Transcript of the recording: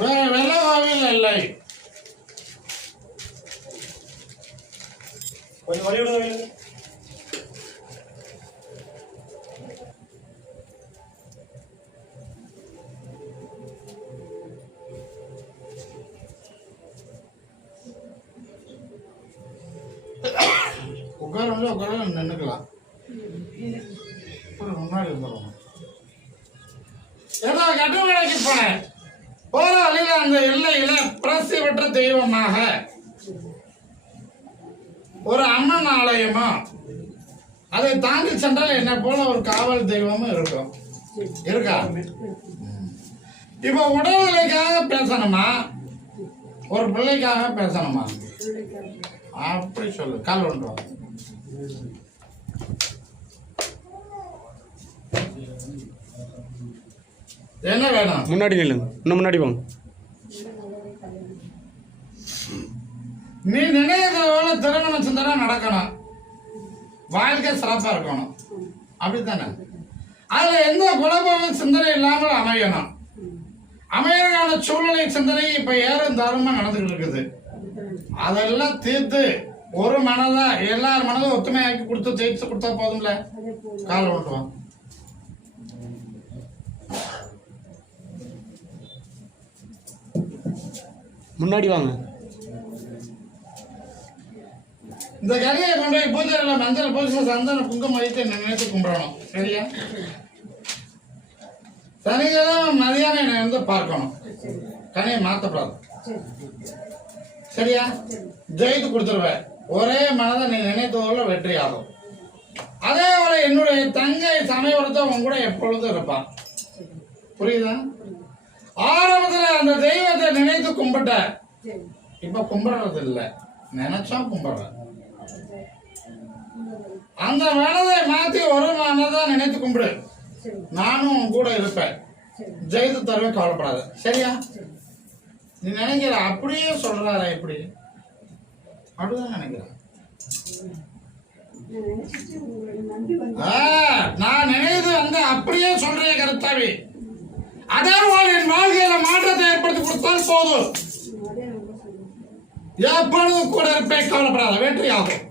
வெள்ள கோவில் இல்லை. கொஞ்சம் வழி விடுங்க. உட்கார நின்றுக்கலாம். முன்னாடி வந்துடுவோம். ஏதோ கட்டுமலைக்கு போனேன். போற வழியில அந்த எல்லையில பிரசி பெற்ற தெய்வமாக ஒரு அம்மன் ஆலயமும், அதை தாண்டி சென்றால் என்ன போல ஒரு காவல் தெய்வமும் இருக்கும். இருக்கா? இப்ப உடல்நிலைக்காக பேசணுமா, ஒரு பிள்ளைக்காக பேசணுமா? அப்படி சொல்லு. கால் ஒன்றும் என்ன வேணும்? முன்னாடி நில்லுங்க, இன்னும் முன்னாடி வாங்க. நீ நினைக்கிறதோட திருமண சிந்தனை நடக்கணும், வாழ்க்கை சிறப்பா இருக்கணும், அப்படித்தானே? அதுல எந்த குழப்பமும் சிந்தனை இல்லாமல் அமையணும். அமையறதுக்கான சூழ்நிலை சிந்தனை இப்ப ஏறும் தாருமா நடந்துகிட்டு இருக்குது. அதெல்லாம் தீர்த்து ஒரு மனதா எல்லாரும் மனதும் ஒத்துமையாக்கி கொடுத்து ஜெயிச்சு கொடுத்தா போதும்ல. கால் ஓட்டுவோம். முன்னாடி வாங்க. இந்த கதையை கொண்டு போய் பூஜையில் மஞ்சள் பூசி சந்தன குங்குமம் வைத்து நினைத்து கும்பிடணும். சரியா? சனிக்கிழமை மதியானம் என்னை வந்து பார்க்கணும். கனியை மாற்றப்படாது. சரியா? ஜெயித்து கொடுத்துருவேன். ஒரே மனதை நீ நினைத்தவர்கள் வெற்றி ஆகும். அதே போல என்னுடைய தங்கை சமயபுரத்தை உன் கூட எப்பொழுதும் இருப்பான். புரியுதா? ஆரம்பத்தில் அந்த தெய்வத்தை நினைத்து கும்பிட்ட, இப்ப கும்பிடுறது இல்லை, நினைச்சா கும்பிடுற. அந்த மனதை மாத்தி ஒரு மனதை நினைத்து கும்பிடு. நானும் உன் கூட இருப்பேன், ஜெயித்து தருவேன், கவலைப்படாத. சரியா? நீ நினைக்கிற அப்படியே சொல்றாரா? எப்படி? அப்படிதான் நினைக்கிற. நான் நினைத்து வந்து அப்படியே சொல்றேன் கருத்தாவி. அதே போல என் வாழ்க்கையில மாற்றத்தை ஏற்படுத்தி கொடுத்தால் போதும். எப்பொழுதும் கூட இருப்பேன், கவலைப்படாத, வெற்றி ஆகும்.